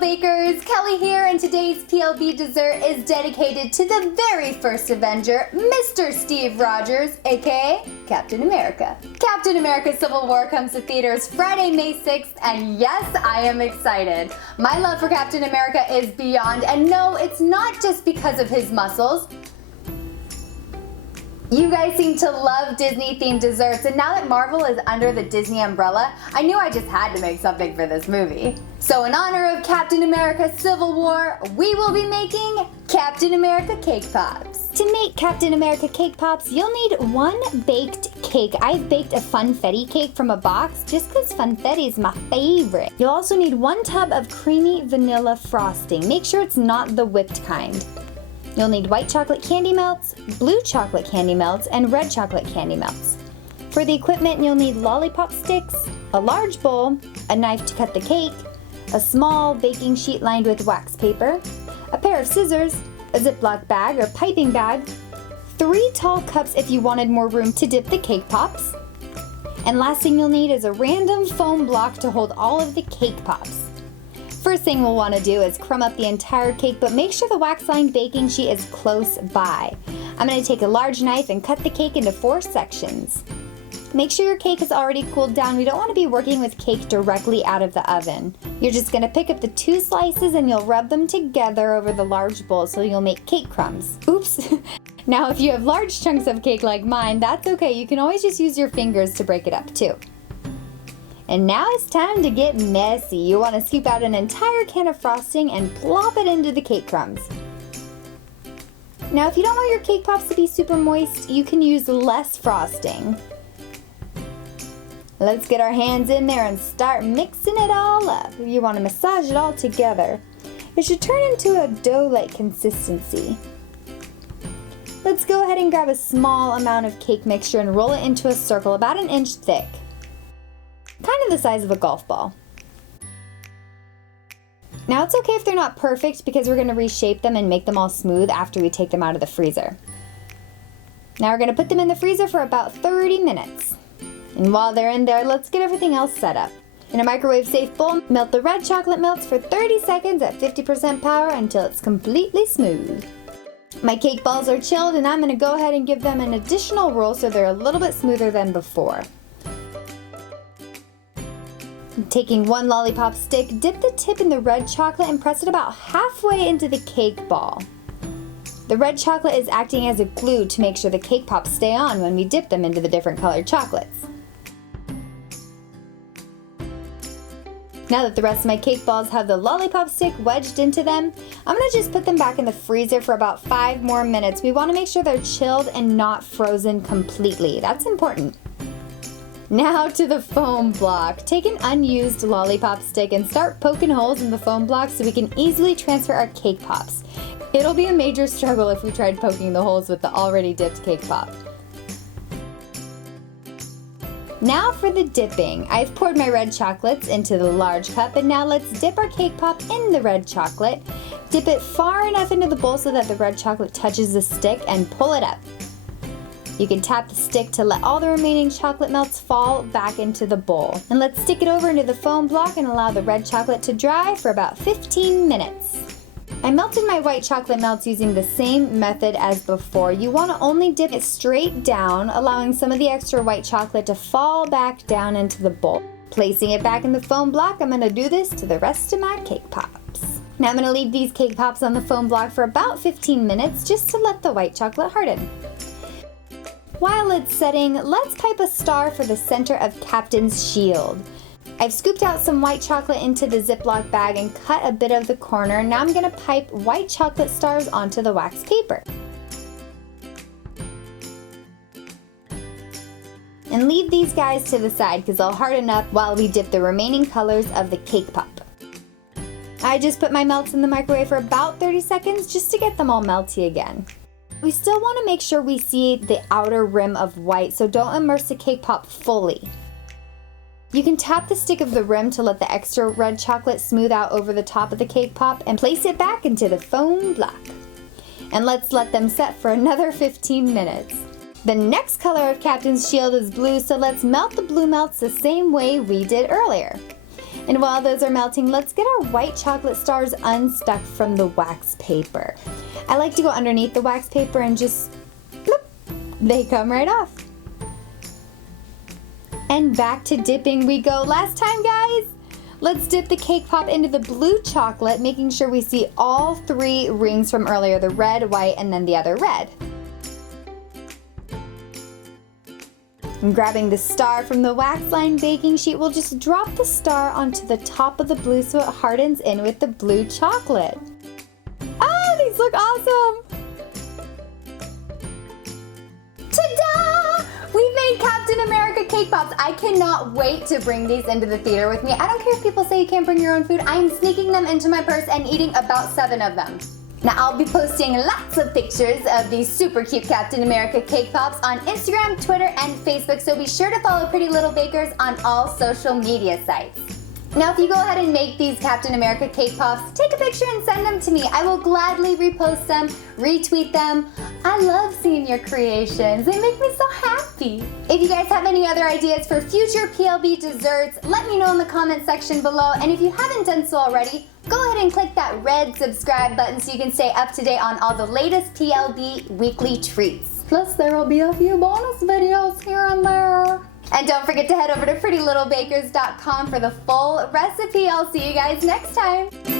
bakers, Kelly here, and today's PLB dessert is dedicated to the very first Avenger, Mr. Steve Rogers, aka Captain America. Captain America Civil War comes to theaters Friday, May 6th, and yes, I am excited. My love for Captain America is beyond, and no, it's not just because of his muscles. You guys seem to love Disney-themed desserts, and now that Marvel is under the Disney umbrella, I knew I just had to make something for this movie. So in honor of Captain America Civil War, we will be making Captain America Cake Pops. To make Captain America Cake Pops, you'll need one baked cake. I've baked a funfetti cake from a box just because funfetti is my favorite. You'll also need 1 tub of creamy vanilla frosting. Make sure it's not the whipped kind. You'll need white chocolate candy melts, blue chocolate candy melts, and red chocolate candy melts. For the equipment, you'll need lollipop sticks, a large bowl, a knife to cut the cake, a small baking sheet lined with wax paper, a pair of scissors, a Ziploc bag or piping bag, 3 tall cups if you wanted more room to dip the cake pops, and last thing you'll need is a random foam block to hold all of the cake pops. First thing we'll want to do is crumb up the entire cake, but make sure the wax-lined baking sheet is close by. I'm going to take a large knife and cut the cake into 4 sections. Make sure your cake is already cooled down. We don't want to be working with cake directly out of the oven. You're just going to pick up the 2 slices and you'll rub them together over the large bowl so you'll make cake crumbs. Oops! Now if you have large chunks of cake like mine, that's okay. You can always just use your fingers to break it up too. And now it's time to get messy. You want to scoop out an entire can of frosting and plop it into the cake crumbs. Now if you don't want your cake pops to be super moist, you can use less frosting. Let's get our hands in there and start mixing it all up. You want to massage it all together. It should turn into a dough-like consistency. Let's go ahead and grab a small amount of cake mixture and roll it into a circle about 1 inch thick. Kind of the size of a golf ball. Now it's okay if they're not perfect because we're going to reshape them and make them all smooth after we take them out of the freezer. Now we're going to put them in the freezer for about 30 minutes. And while they're in there, let's get everything else set up. In a microwave safe bowl, melt the red chocolate melts for 30 seconds at 50% power until it's completely smooth. My cake balls are chilled and I'm going to go ahead and give them an additional roll so they're a little bit smoother than before. Taking 1 lollipop stick, dip the tip in the red chocolate and press it about halfway into the cake ball. The red chocolate is acting as a glue to make sure the cake pops stay on when we dip them into the different colored chocolates. Now that the rest of my cake balls have the lollipop stick wedged into them, I'm going to just put them back in the freezer for about 5 more minutes. We want to make sure they're chilled and not frozen completely. That's important. Now to the foam block. Take an unused lollipop stick and start poking holes in the foam block so we can easily transfer our cake pops. It'll be a major struggle if we tried poking the holes with the already dipped cake pop. Now for the dipping. I've poured my red chocolates into the large cup and now let's dip our cake pop in the red chocolate. Dip it far enough into the bowl so that the red chocolate touches the stick and pull it up. You can tap the stick to let all the remaining chocolate melts fall back into the bowl. And let's stick it over into the foam block and allow the red chocolate to dry for about 15 minutes. I melted my white chocolate melts using the same method as before. You want to only dip it straight down, allowing some of the extra white chocolate to fall back down into the bowl. Placing it back in the foam block, I'm going to do this to the rest of my cake pops. Now I'm going to leave these cake pops on the foam block for about 15 minutes just to let the white chocolate harden. While it's setting, let's pipe a star for the center of Captain's shield. I've scooped out some white chocolate into the Ziploc bag and cut a bit of the corner. Now I'm going to pipe white chocolate stars onto the wax paper. And leave these guys to the side because they'll harden up while we dip the remaining colors of the cake pop. I just put my melts in the microwave for about 30 seconds just to get them all melty again. We still want to make sure we see the outer rim of white, so don't immerse the cake pop fully. You can tap the stick of the rim to let the extra red chocolate smooth out over the top of the cake pop and place it back into the foam block. And let's let them set for another 15 minutes. The next color of Captain's shield is blue, so let's melt the blue melts the same way we did earlier. And while those are melting, let's get our white chocolate stars unstuck from the wax paper. I like to go underneath the wax paper and just bloop, they come right off. And back to dipping we go. Last time, guys. Let's dip the cake pop into the blue chocolate, making sure we see all 3 rings from earlier, the red, white, and then the other red. And grabbing the star from the wax line baking sheet, we'll just drop the star onto the top of the blue so it hardens in with the blue chocolate. Oh, these look awesome! Ta-da! We made Captain America cake pops. I cannot wait to bring these into the theater with me. I don't care if people say you can't bring your own food. I am sneaking them into my purse and eating about 7 of them. Now I'll be posting lots of pictures of these super cute Captain America cake pops on Instagram, Twitter, and Facebook, so be sure to follow Pretty Little Bakers on all social media sites. Now if you go ahead and make these Captain America cake pops, take a picture and send them to me. I will gladly repost them, retweet them. I love seeing your creations. They make me so happy. If you guys have any other ideas for future PLB desserts, let me know in the comment section below. And if you haven't done so already, go ahead and click that red subscribe button so you can stay up to date on all the latest PLB weekly treats. Plus there will be a few bonus videos here and there. And don't forget to head over to prettylittlebakers.com for the full recipe. I'll see you guys next time.